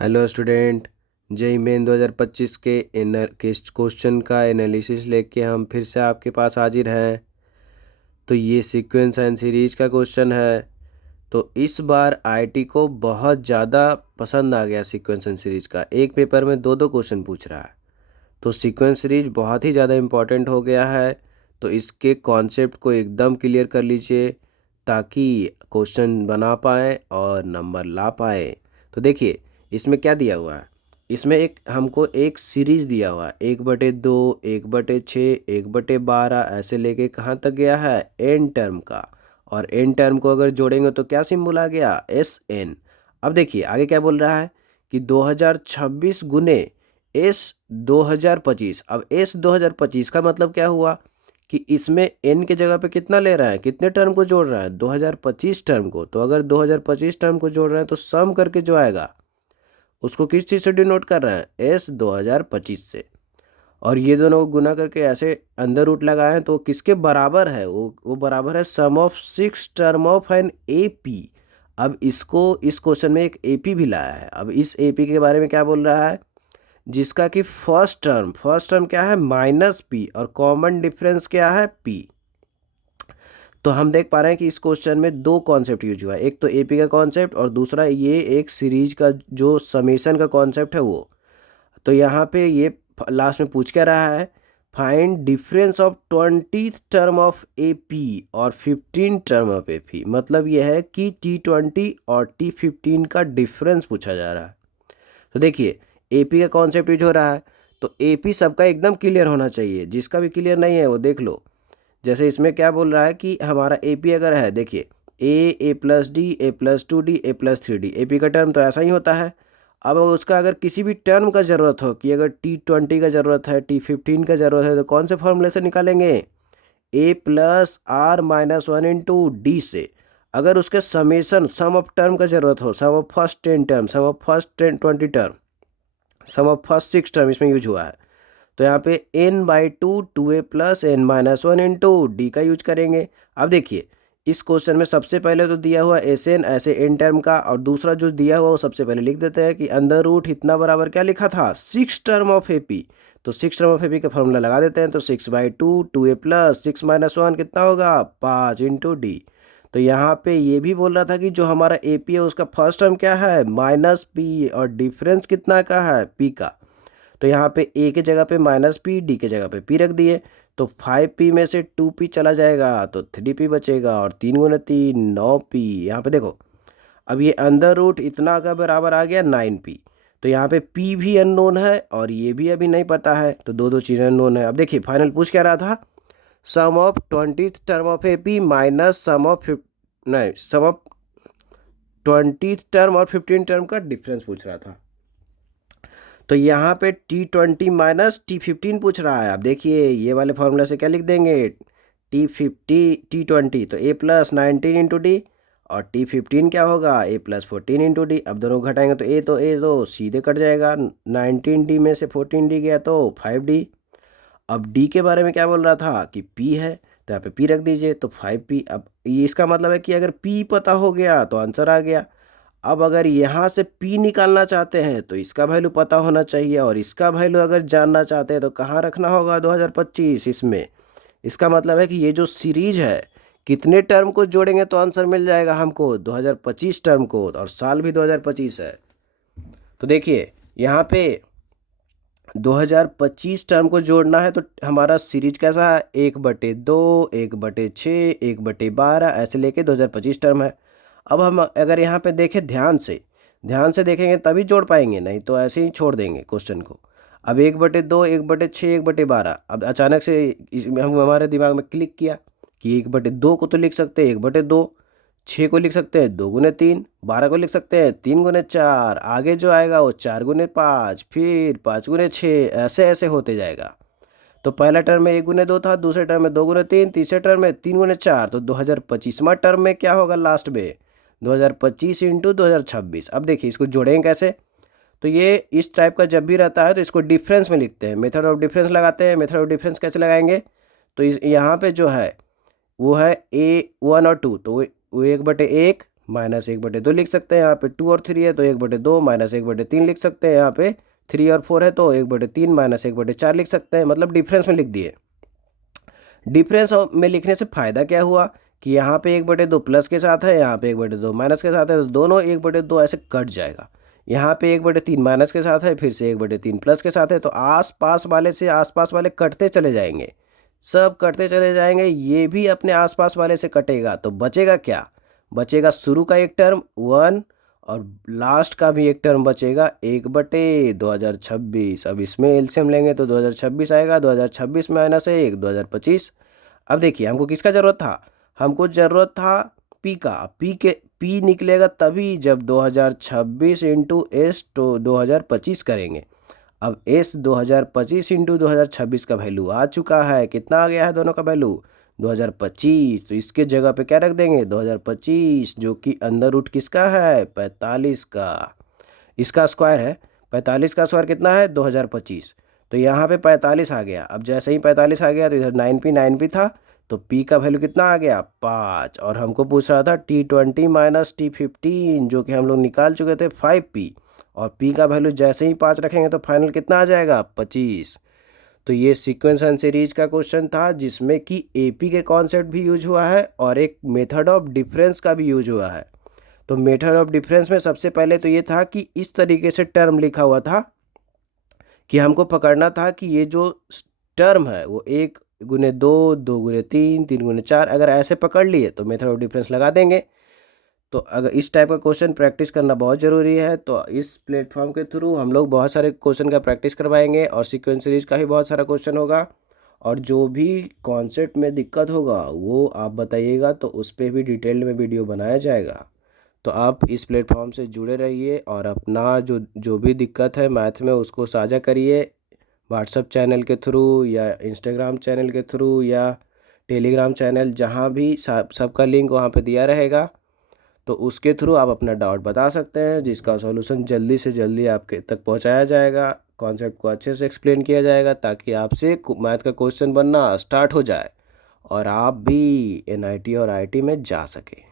Hello student. JEE main 2025 के question का analysis लेके हम फिर से आपके पास हाजिर हैं। तो ये सीक्वेंस एंड सीरीज का क्वेश्चन है। तो इस बार आईटी को बहुत ज़्यादा पसंद आ गया सीक्वेंस एंड सीरीज का। एक पेपर में दो दो क्वेश्चन पूछ रहा है, तो सीक्वेंस सीरीज बहुत ही ज़्यादा इम्पॉर्टेंट हो गया है। तो इसके कॉन्सेप्ट को एकदम क्लियर कर लीजिए ताकि क्वेश्चन बना पाएँ और नंबर ला पाए। तो देखिए इसमें क्या दिया हुआ है। इसमें हमको एक सीरीज दिया हुआ है, 1/2, 1/6, 1/12 ऐसे लेके कहाँ तक गया है, एन टर्म का। और एन टर्म को अगर जोड़ेंगे तो क्या सिंबल आ गया, SN। अब देखिए आगे क्या बोल रहा है कि 2026 गुने S 2025। अब S 2025 का मतलब क्या हुआ कि इसमें n के जगह पे कितना ले रहा है, कितने टर्म को जोड़ रहा है, 2025 टर्म को। तो अगर 2025 टर्म को जोड़ रहे हैं तो सम करके जो आएगा उसको किस चीज़ से डिनोट कर रहे हैं, S 2025 से। और ये दोनों को गुना करके ऐसे अंदर रूट लगाए तो किसके बराबर है, वो बराबर है sum of 6 term of N AP। अब इसको इस क्वेश्चन में एक AP भी लाया है। अब इस AP के बारे में क्या बोल रहा है, जिसका कि फर्स्ट टर्म क्या है, -P, और कॉमन डिफरेंस क्या है, P। तो हम देख पा रहे हैं कि इस क्वेश्चन में दो कॉन्सेप्ट यूज हुआ है, एक तो AP का कॉन्सेप्ट और दूसरा ये एक सीरीज का जो समेशन का कॉन्सेप्ट है वो। तो यहाँ पे ये लास्ट में पूछ क्या रहा है, find difference of 20 term of AP और 15 टर्म ऑफ AP। मतलब यह है कि T20 और T15 का डिफरेंस पूछा जा रहा है। तो देखिए AP का कॉन्सेप्ट यूज हो रहा है, तो AP सबका एकदम क्लियर होना चाहिए। जिसका भी क्लियर नहीं है वो देख लो। जैसे इसमें क्या बोल रहा है कि हमारा AP अगर है, देखिए A+D, A+2D, A+3D, AP का टर्म तो ऐसा ही होता है। अब उसका अगर किसी भी टर्म का ज़रूरत हो कि अगर T20 का ज़रूरत है, T15 का ज़रूरत है, तो कौन से फॉर्मूले से निकालेंगे, A+R-1 × D से। अगर उसके सम ऑफ टर्म का ज़रूरत हो, sum of first 10 term, sum of first 20 term, sum of first 6 term इसमें यूज हुआ है, तो यहाँ पे n/2 2a + n-1 × D का यूज करेंगे। अब देखिए इस क्वेश्चन में सबसे पहले तो दिया हुआ SN ऐसे n टर्म का, और दूसरा जो दिया हुआ वो सबसे पहले लिख देते हैं कि अंडर रूट इतना बराबर क्या लिखा था, 6 टर्म ऑफ AP। तो 6 टर्म ऑफ AP का फॉर्मूला लगा देते हैं। तो 6/2 2a + 6-1 कितना होगा, 5 × D। तो यहाँ पे ये भी बोल रहा था कि जो हमारा AP है उसका फर्स्ट टर्म क्या है, -P, और डिफरेंस कितना का है, P का। तो यहाँ पे A के जगह पे -P, D के जगह पे P रख दिए। तो 5P में से 2P चला जाएगा तो 3P बचेगा, और 3 × 3 9P। यहाँ पे देखो अब ये अंडर रूट इतना का बराबर आ गया 9P। तो यहाँ पे P भी अननोन है और ये भी अभी नहीं पता है, तो दो दो चीज़ें अननोन है। अब देखिए फाइनल पूछ क्या रहा था, sum of 20th term of AP minus sum of 20th term और 15 टर्म का डिफरेंस पूछ रहा था। तो यहाँ पे T20 - T15 पूछ रहा है। अब देखिए ये वाले फॉर्मूला से क्या लिख देंगे, T20 तो A+19 × D, और T15 क्या होगा, A+14 × D। अब दोनों घटाएंगे तो A सीधे कट जाएगा, 19D में से 14D गया तो 5D। अब D के बारे में क्या बोल रहा था कि P है, तो यहाँ पे P रख दीजिए तो 5P। अब ये इसका मतलब है कि अगर P पता हो गया तो आंसर आ गया। अब अगर यहाँ से P निकालना चाहते हैं तो इसका वैल्यू पता होना चाहिए, और इसका वैल्यू अगर जानना चाहते हैं तो कहाँ रखना होगा, 2025 इसमें। इसका मतलब है कि ये जो सीरीज है कितने टर्म को जोड़ेंगे तो आंसर मिल जाएगा हमको, 2025 टर्म को, और साल भी 2025 है। तो देखिए यहाँ पे 2025 टर्म को जोड़ना है तो हमारा सीरीज कैसा है, 1/2, 1/6, 1/12 ऐसे लेके 2025 टर्म है। अब हम अगर यहाँ पे देखें ध्यान से देखेंगे तभी जोड़ पाएंगे, नहीं तो ऐसे ही छोड़ देंगे क्वेश्चन को। अब 1/2, 1/6, 1/12, अब अचानक से हम हमारे दिमाग में क्लिक किया कि 1/2 को तो लिख सकते हैं 1/2, 6 को लिख सकते हैं 2 × 3, 12 को लिख सकते हैं 3 × 4, आगे जो आएगा वो 4 × 5, फिर 5 × 6, ऐसे ऐसे होते जाएगा। तो पहला टर्म में 1 × 2 था, दूसरे टर्म में 2 × 3, तीसरे टर्म में 3 × 4। तो 2025वां टर्म में क्या होगा लास्ट में, 2025 × 2026। अब देखिए इसको जोड़ेंगे कैसे, तो ये इस टाइप का जब भी रहता है तो इसको डिफरेंस में लिखते हैं, मेथड ऑफ डिफरेंस लगाते हैं। मेथड ऑफ डिफरेंस कैसे लगाएंगे, तो इस यहाँ पे जो है वो है A1 और 2, तो वो 1/1 -1/2 लिख सकते हैं। यहाँ पे 2 और 3 है तो 1/2 -1/3 लिख सकते हैं। यहाँ पे 3 और 4 है तो 1/3 -1/4 लिख सकते हैं, मतलब डिफरेंस में लिख दिए। डिफरेंस में लिखने से फ़ायदा क्या हुआ कि यहाँ पे 1/2 प्लस के साथ है, यहाँ पे 1/2 माइनस के साथ है, तो दोनों 1/2 ऐसे कट जाएगा। यहाँ पे 1/3 माइनस के साथ है, फिर से 1/3 प्लस के साथ है, तो आस पास वाले से आस पास वाले कटते चले जाएंगे, सब कटते चले जाएंगे। ये भी अपने आस पास वाले से कटेगा, तो बचेगा क्या? बचेगा शुरू का एक टर्म 1 और लास्ट का भी एक टर्म बचेगा 1/2026। अब इसमें एलसीएम लेंगे तो 2026 आएगा, 2026 -1 2025। अब देखिए हमको किसका ज़रूरत था? हमको ज़रूरत था पी का। पी निकलेगा तभी जब 2026 इंटू एस तो 2025 करेंगे। अब एस 2025 इंटू 2026 का वैल्यू आ चुका है। कितना आ गया है दोनों का वैल्यू? 2025। तो इसके जगह पे क्या रख देंगे? 2025, जो कि अंदर रूट किसका है? 45 का। इसका स्क्वायर है 45 का स्क्वायर कितना है? 2025। तो यहाँ पे 45 आ गया। अब जैसे ही 45 आ गया तो इधर 9p था, तो p का वैल्यू कितना आ गया? 5। और हमको पूछ रहा था T20 माइनस T15, जो कि हम लोग निकाल चुके थे 5p, और p का वैल्यू जैसे ही 5 रखेंगे तो फाइनल कितना आ जाएगा? 25। तो ये सीक्वेंस एंड सीरीज का क्वेश्चन था, जिसमें कि एपी के कॉन्सेप्ट भी यूज हुआ है और एक मेथड ऑफ डिफरेंस का भी यूज हुआ है। तो मेथड ऑफ डिफरेंस में सबसे पहले तो ये था कि इस तरीके से टर्म लिखा हुआ था कि हमको पकड़ना था कि ये जो टर्म है वो 1×2, 2×3, 3×4, अगर ऐसे पकड़ लिए तो मेथड ऑफ डिफरेंस लगा देंगे। तो अगर इस टाइप का क्वेश्चन प्रैक्टिस करना बहुत ज़रूरी है, तो इस प्लेटफॉर्म के थ्रू हम लोग बहुत सारे क्वेश्चन का प्रैक्टिस करवाएंगे और सीक्वेंस सीरीज का ही बहुत सारा क्वेश्चन होगा। और जो भी कॉन्सेप्ट में दिक्कत होगा वो आप बताइएगा, तो उस पर भी डिटेल में वीडियो बनाया जाएगा। तो आप इस प्लेटफॉर्म से जुड़े रहिए और अपना जो जो भी दिक्कत है मैथ में उसको साझा करिए, व्हाट्सएप चैनल के थ्रू या इंस्टाग्राम चैनल के थ्रू या टेलीग्राम चैनल, जहाँ भी सबका लिंक वहाँ पे दिया रहेगा। तो उसके थ्रू आप अपना डाउट बता सकते हैं, जिसका सॉल्यूशन जल्दी से जल्दी आपके तक पहुंचाया जाएगा। कॉन्सेप्ट को अच्छे से एक्सप्लेन किया जाएगा ताकि आपसे मैथ का क्वेश्चन बनना स्टार्ट हो जाए और आप भी एनआईटी और आईआईटी में जा सके।